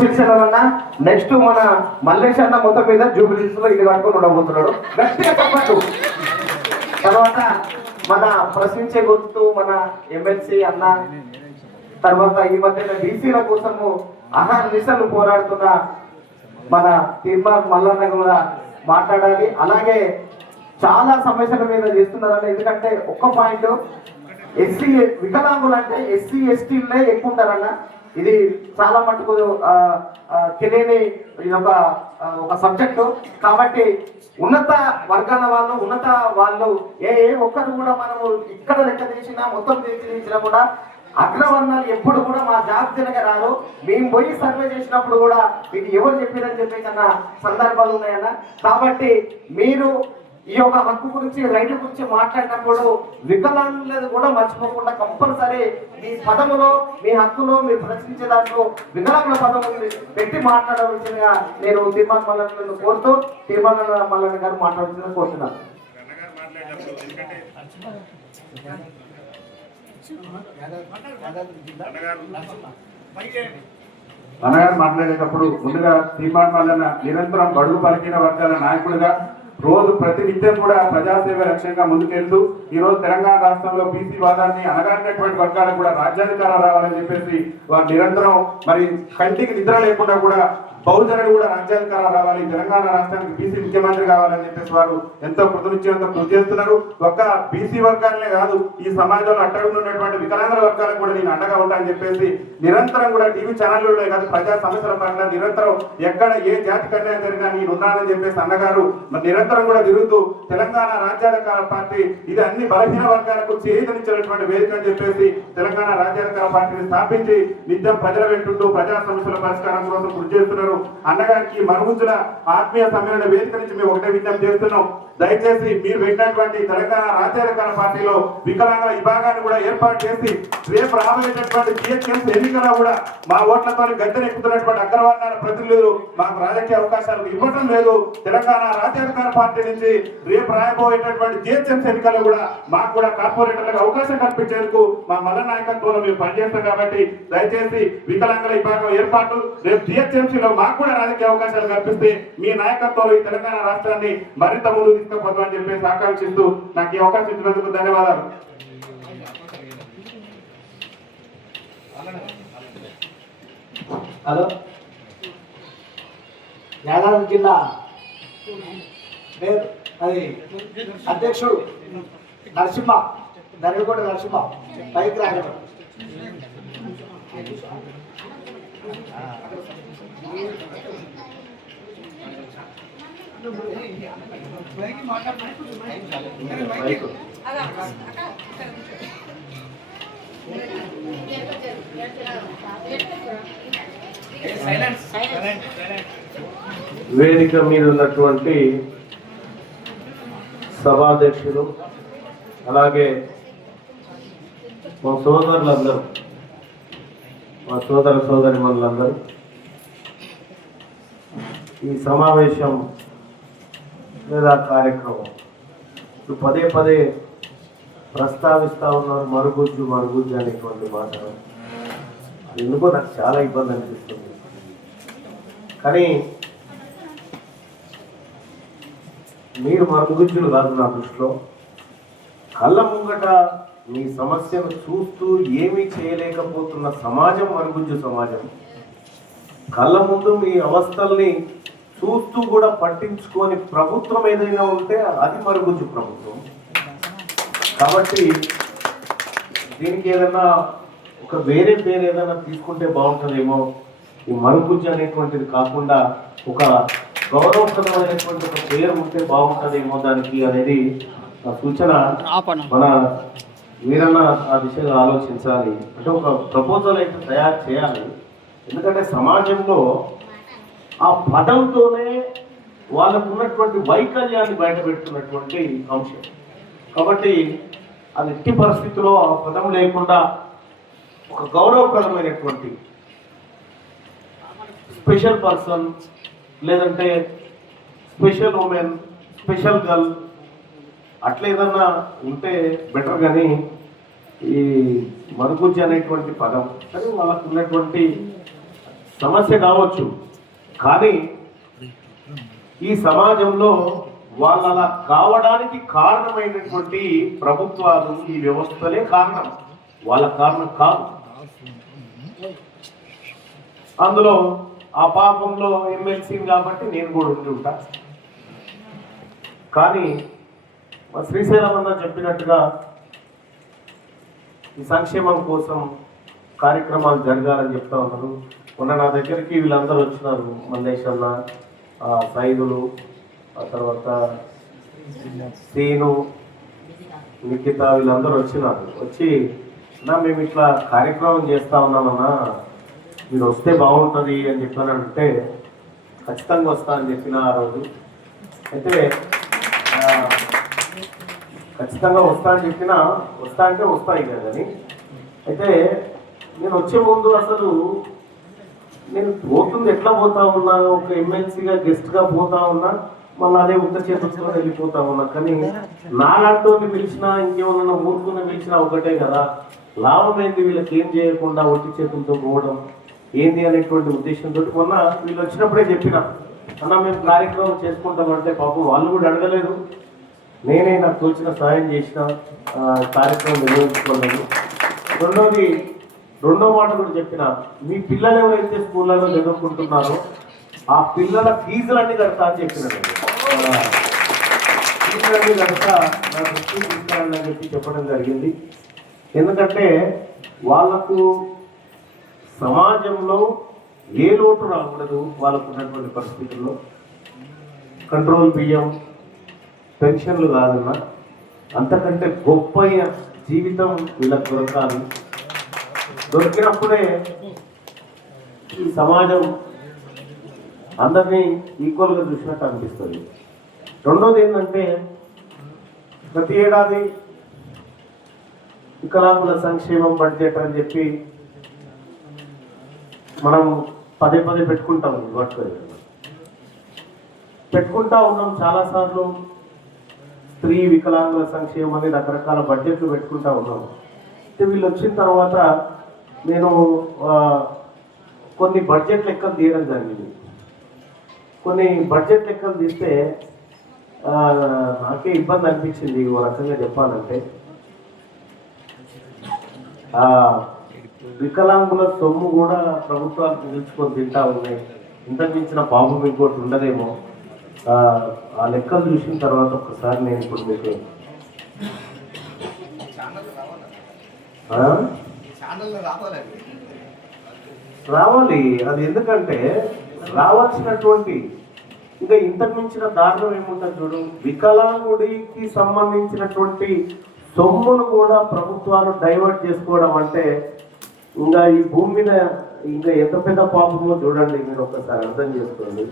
Sircilla next మన మల్లేష్ అన్న మొత్తం మీద జూబిలీస్ లో ఇల్లు కట్టుకొని ఉండబోతున్నాడు. గట్టిగా చెప్పట్టు. తర్వాత మన ప్రశ్నించే గుర్తు మన ఎమ్మెల్సీ అన్న, తర్వాత ఈ మధ్య బీసీల కోసము ఆహార నిశలు పోరాడుతున్న మన తీర్మాన్ మల్లన్న కూడా మాట్లాడాలి. అలాగే చాలా సమస్యల మీద చేస్తున్నారన్న. ఎందుకంటే ఒక్క పాయింట్, ఎస్సీ వికలాంగులు అంటే ఎస్సీ ఎస్టీలే ఎక్కువ ఉంటారన్న. ఇది చాలా మటుకు తెలియని ఇది ఒక సబ్జెక్టు. కాబట్టి ఉన్నత వర్గాల వాళ్ళు, ఉన్నత వాళ్ళు ఏ ఒక్కరు కూడా మనము ఇక్కడ లెక్క తీసినా మొత్తం తీసినా కూడా అగ్రవర్ణాలు ఎప్పుడు కూడా మా జాగ్రత్తగా రారు. మేము పోయి సర్వే చేసినప్పుడు కూడా ఇది ఎవరు చెప్పారని చెప్పేసి అన్న సందర్భాలు ఉన్నాయన్న. కాబట్టి మీరు ఈ యొక్క హక్కు గురించి, రైతు గురించి మాట్లాడినప్పుడు వికలాంగులను కూడా మర్చిపోకుండా కంపల్సరీ మీ పదములో, మీ హక్కులో మీరు ప్రశ్నించే దాంట్లో వికలాంగుల పదము పెట్టి మాట్లాడవలసిందిగా నేను తీర్మాన్ మల్లన్న కోరుతూ తీర్మాన్ మల్లన్న గారు మాట్లాడాల్సిందిగా కోరుతున్నాను. అన్నగారు మాట్లాడేటప్పుడు ముందుగా తీర్మాన్ మల్లన్న నిరంతరం బడుగు పలికిన వర్గాల నాయకుడిగా రోజు ప్రతినిత్యం కూడా ప్రజాసేవ లక్ష్యంగా ముందుకెళ్తూ ఈ రోజు తెలంగాణ రాష్ట్రంలో బీసీ వాదాన్ని అనగారినటువంటి వర్గాలకు కూడా రాజ్యాధికారం రావాలని చెప్పేసి వారు నిరంతరం మరి కంటికి నిద్ర లేకుండా కూడా బహుజనులు కూడా రాజ్యాధికారం రావాలి, తెలంగాణ రాష్ట్రానికి బీసీ ముఖ్యమంత్రి కావాలని చెప్పేసి వారు ఎంతో కృతనిశ్చయంతో కృషి చేస్తున్నారు. ఒక్క బీసీ వర్గాలనే కాదు, ఈ సమాజంలో అట్టడుగున్నటువంటి వికలాంగుల వర్గాలకు కూడా నేను అండగా ఉంటానని చెప్పేసి నిరంతరం కూడా టీవీ ఛానళ్ళలో కాదు ప్రజా సమస్యల పట్ల నిరంతరం ఎక్కడ ఏ జాతి కన్యాయం జరిగినా నేను ఉన్నానని చెప్పేసి అన్నగారు నిరంతరం కూడా తిరుగుతూ తెలంగాణ రాజ్యాధికార పార్టీ ఇది అన్ని బలహీన వర్గాలకు చేయుతనిచ్చినటువంటి వేదిక అని చెప్పేసి తెలంగాణ రాజ్యాధికార పార్టీని స్థాపించి నిత్యం ప్రజల వెంటుంటూ ప్రజా సమస్యల పరిష్కారం కోసం కృషి చేస్తున్నారు. అన్నగారికి మరుగుజ్జుల ఆత్మీయ సమ్మేళన వేదిక నుంచి మేము ఒకటే విజ్ఞప్తి చేస్తున్నాం. దయచేసి మీరు పెట్టినటువంటి తెలంగాణ రాజ్యాధికార పార్టీలో వికలాంగుల విభాగాన్ని కూడా ఏర్పాటు చేసి రేపు రాబోయేటటువంటి జిహెచ్ఎంసీ ఎన్నికల్లో కూడా మా ఓట్లతో గద్దెనెక్కుతున్నటువంటి అగ్రవర్ణాల ప్రతినిధులు మాకు రాజకీయ అవకాశాలు ఇవ్వడం లేదు. తెలంగాణ రాజ్యాధికార పార్టీ నుంచి రేపు రాయబోయేటటువంటి జిహెచ్ఎంసీ ఎన్నికల్లో కూడా మాకు కూడా కార్పొరేటర్లకు అవకాశం కల్పించేందుకు మా మల్ల నాయకత్వంలో మేము పనిచేస్తాం. కాబట్టి దయచేసి వికలాంగుల విభాగం ఏర్పాటు రేపు జిహెచ్ఎంసీలో మాకు కూడా రాజకీయ అవకాశాలు కల్పిస్తే మీ నాయకత్వంలో ఈ తెలంగాణ రాష్ట్రాన్ని మరింత ముందు తీసుకుపోతామని చెప్పేసి ఆకాంక్షిస్తూ నాకు ఈ అవకాశం ఇచ్చినందుకు ధన్యవాదాలు. హలో, యాదాద్రి జిల్లా అది అధ్యక్షుడు నరసింహ, నరగొండ నరసింహ పైకి రాగలరు. వేదిక మీద ఉన్నటువంటి సభాధ్యక్షులు, అలాగే మా సోదరులందరూ, మా సోదర సోదరిమణులందరూ ఈ సమావేశం లేదా కార్యక్రమం పదే పదే ప్రస్తావిస్తూ ఉన్నారు. మరుగుజ్జు మరుగుజ్జు అనేటువంటి మాట ఎందుకో నాకు చాలా ఇబ్బంది అనిపిస్తుంది. కానీ మీరు మరుగుజ్జులు కాదు నా దృష్టిలో. కళ్ళ ముంగట మీ సమస్యను చూస్తూ ఏమీ చేయలేకపోతున్న సమాజం మరుగుజ్జు సమాజం. కళ్ళ ముందు మీ అవస్థల్ని చూస్తూ కూడా పట్టించుకొని ప్రభుత్వం ఏదైనా ఉంటే అది మరుగుజ్జు ప్రభుత్వం. కాబట్టి దీనికి ఏదైనా ఒక వేరే పేరు ఏదైనా తీసుకుంటే బాగుంటుందేమో. ఈ మరుగుజ్జు అనేటువంటిది కాకుండా ఒక గౌరవప్రదమైనటువంటి ఒక పేరు ఉంటే బాగుంటుందేమో దానికి అనేది సూచన. మన మీరన్నా ఆ దిశగా ఆలోచించాలి. అంటే ఒక ప్రపోజల్ అయితే తయారు చేయాలి. ఎందుకంటే సమాజంలో ఆ పదంతోనే వాళ్ళకు ఉన్నటువంటి వైకల్యాన్ని బయటపెడుతున్నటువంటి అంశం. కాబట్టి అది ఎట్టి పరిస్థితిలో ఆ పదం లేకుండా ఒక గౌరవప్రదమైనటువంటి స్పెషల్ పర్సన్, లేదంటే స్పెషల్ ఉమెన్, స్పెషల్ గర్ల్ అట్లా ఏదన్నా ఉంటే బెటర్. కానీ ఈ మరుగుజ్జు అనేటువంటి పదం కానీ వాళ్ళకు ఉన్నటువంటి సమస్య కావచ్చు, కానీ ఈ సమాజంలో వాళ్ళు అలా కావడానికి కారణమైనటువంటి ప్రభుత్వాలు, ఈ వ్యవస్థలే కారణం, వాళ్ళ కారణం కాదు. అందులో ఆ పాపంలో ఎమ్మెల్సీని కాబట్టి నేను కూడా ఉండి ఉంటా. కానీ మా శ్రీశైలం అన్న చెప్పినట్టుగా ఈ సంక్షేమం కోసం కార్యక్రమాలు జరగాలని చెప్తా ఉన్నారు. మొన్న నా దగ్గరికి వీళ్ళందరూ వచ్చినారు, మల్లేష్ అన్న, సైదులు, ఆ తర్వాత సీను, నిఖిత, వీళ్ళందరూ వచ్చినారు. వచ్చి అన్నా మేము ఇట్లా కార్యక్రమం చేస్తా ఉన్నామన్నా, మీరు వస్తే బాగుంటుంది అని చెప్పానంటే ఖచ్చితంగా వస్తా అని చెప్పిన ఆ రోజు. అయితే ఖచ్చితంగా వస్తా అని చెప్పినా, వస్తా అంటే వస్తాయి కదని. అయితే నేను వచ్చే ముందు అసలు నేను పోతుంది ఎట్లా పోతా ఉన్నా, ఒక ఎమ్మెల్సీగా గెస్ట్గా పోతా ఉన్నా, మళ్ళీ అదే ఉత్త చేతులతో వెళ్ళిపోతా ఉన్నా. కానీ నాలాంటి పిలిచినా, ఇంకేమన్నా ఊరుకుని పిలిచినా ఒకటే కదా, లాభం ఏంది వీళ్ళకి ఏం చేయకుండా ఒట్టి చేతులతో పోవడం ఏంది అనేటువంటి ఉద్దేశంతో మొన్న వీళ్ళు వచ్చినప్పుడే చెప్పిన, అన్న మేము కార్యక్రమం చేసుకుంటామంటే పాపం వాళ్ళు కూడా అడగలేదు, నేనే నాకు తోచిన సాయం చేసిన కార్యక్రమం నిర్వహించుకోలేదు. రెండో మాట కూడా చెప్పిన, మీ పిల్లలు ఎవరైతే స్కూళ్ళలో చదువుకుంటున్నారో ఆ పిల్లల ఫీజులన్నీ కడతా అని చెప్పిన, ఫీజులన్నీ కడతా నా దృష్టి తీసుకురాలని చెప్పి చెప్పడం జరిగింది. ఎందుకంటే వాళ్లకు సమాజంలో ఏ లోటు రాకూడదు, వాళ్ళకు ఉన్నటువంటి పరిస్థితుల్లో. కంట్రోల్ బియ్యం, పెన్షన్లు కాదన్నా, అంతకంటే గొప్ప జీవితం వీళ్ళకి దొరకాలి. దొరికినప్పుడే ఈ సమాజం అందరినీ ఈక్వల్గా చూసినట్టు అనిపిస్తుంది. రెండోది ఏంటంటే, ప్రతి ఏడాది వికలాంగుల సంక్షేమం బడ్జెట్ అని చెప్పి మనం పదే పెట్టుకుంటాం, పెట్టుకుంటా ఉన్నాం చాలాసార్లు. స్త్రీ వికలాంగుల సంక్షేమం అని రకరకాల బడ్జెట్లు పెట్టుకుంటా ఉన్నాం. అయితే వీళ్ళు వచ్చిన తర్వాత నేను కొన్ని బడ్జెట్ లెక్కలు తీయడం జరిగింది. కొన్ని బడ్జెట్ లెక్కలు తీస్తే నాకే ఇబ్బంది అనిపించింది ఓ రకంగా చెప్పాలంటే. వికలాంగుల సొమ్ము కూడా ప్రభుత్వాలు నిలుచుకొని తింటా ఉన్నాయి. ఇంతకు మించిన పాపం ఇంకోటి ఉండదేమో. ఆ లెక్కలు చూసిన తర్వాత ఒకసారి నేను ఇప్పుడు మీకు రావాలి, అది ఎందుకంటే రావాల్సినటువంటి ఇంకా ఇంతకు మించిన దారుణం ఏముంటుంది చూడు. వికలాంగుడికి సంబంధించినటువంటి సొమ్మును కూడా ప్రభుత్వాలు డైవర్ట్ చేసుకోవడం అంటే ఇంకా ఈ భూమి మీద ఇంకా ఎంత పెద్ద పాపమో చూడండి, మీరు ఒకసారి అర్థం చేసుకోండి.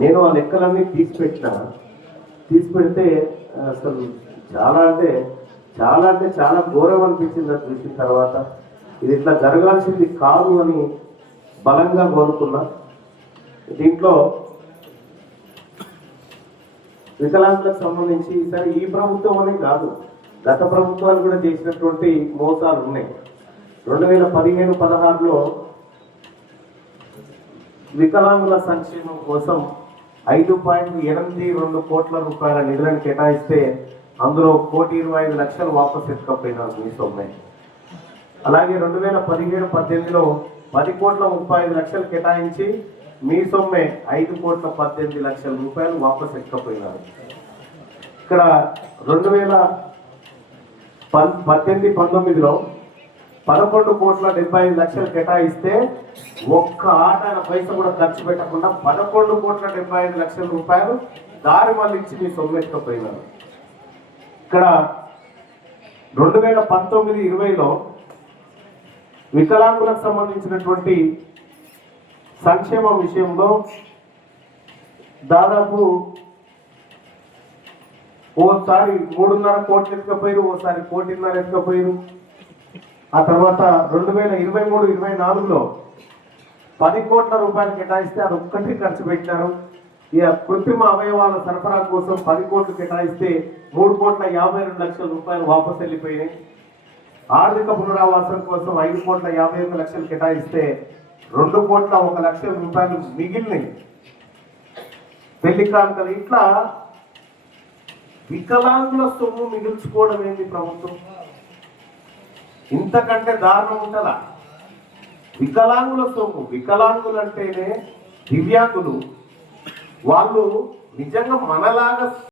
నేను ఆ లెక్కలన్నీ తీసిపెడితే అసలు చాలా ఘోరం అనిపించింది. అది చూసిన తర్వాత ఇది ఇట్లా జరగాల్సింది కాదు అని బలంగా కోరుకున్నా. దీంట్లో వికలాంగులకు సంబంధించి సరే ఈ ప్రభుత్వం అనే కాదు, గత ప్రభుత్వాలు కూడా చేసినటువంటి మోసాలు ఉన్నాయి. 2015-16లో వికలాంగుల సంక్షేమం కోసం 5.82 కోట్ల రూపాయల నిధులను కేటాయిస్తే అందులో 1,25,00,000 వాపసు ఎత్తుకపోయినారు మీ సొమ్మే. అలాగే 2017-18లో 10,35,00,000 కేటాయించి మీ సొమ్మే 5,18,00,000 రూపాయలు వాపసు ఎత్తుకపోయినారు. ఇక్కడ 2018-19లో 11,75,00,000 కేటాయిస్తే ఒక్క ఆట పైసా కూడా ఖర్చు పెట్టకుండా 11,75,00,000 రూపాయలు దారి మళ్ళించి మీ సొమ్మెట్టుకపోయినారు. ఇక్కడ 2019-20లో వికలాంగులకు సంబంధించినటువంటి సంక్షేమం విషయంలో దాదాపు ఓసారి 3.5 కోట్లు ఎత్తుకపోయారు, ఓసారి 1.5 ఎత్తుకపోయారు. ఆ తర్వాత 2023-24లో 10 కోట్ల రూపాయలు కేటాయిస్తే అది ఒక్కటి ఖర్చు పెట్టినారు. ఇక కృత్రిమ అవయవాల సరఫరా కోసం 10 కోట్లు కేటాయిస్తే 3,52,00,000 రూపాయలు వాపసు వెళ్ళిపోయినాయి. ఆర్థిక పునరావాసం కోసం 5,51,00,000 కేటాయిస్తే 2,01,00,000 మిగిలినాయి. పెళ్లి కానుకలు ఇట్లా వికలాంగుల సొమ్ము మిగిల్చుకోవడం ఏంది ప్రభుత్వం? ఇంతకంటే దారుణం ఉంటుందా? వికలాంగుల సొమ్ము, వికలాంగులు అంటేనే దివ్యాంగులు, వాళ్ళు నిజంగా మనలాగా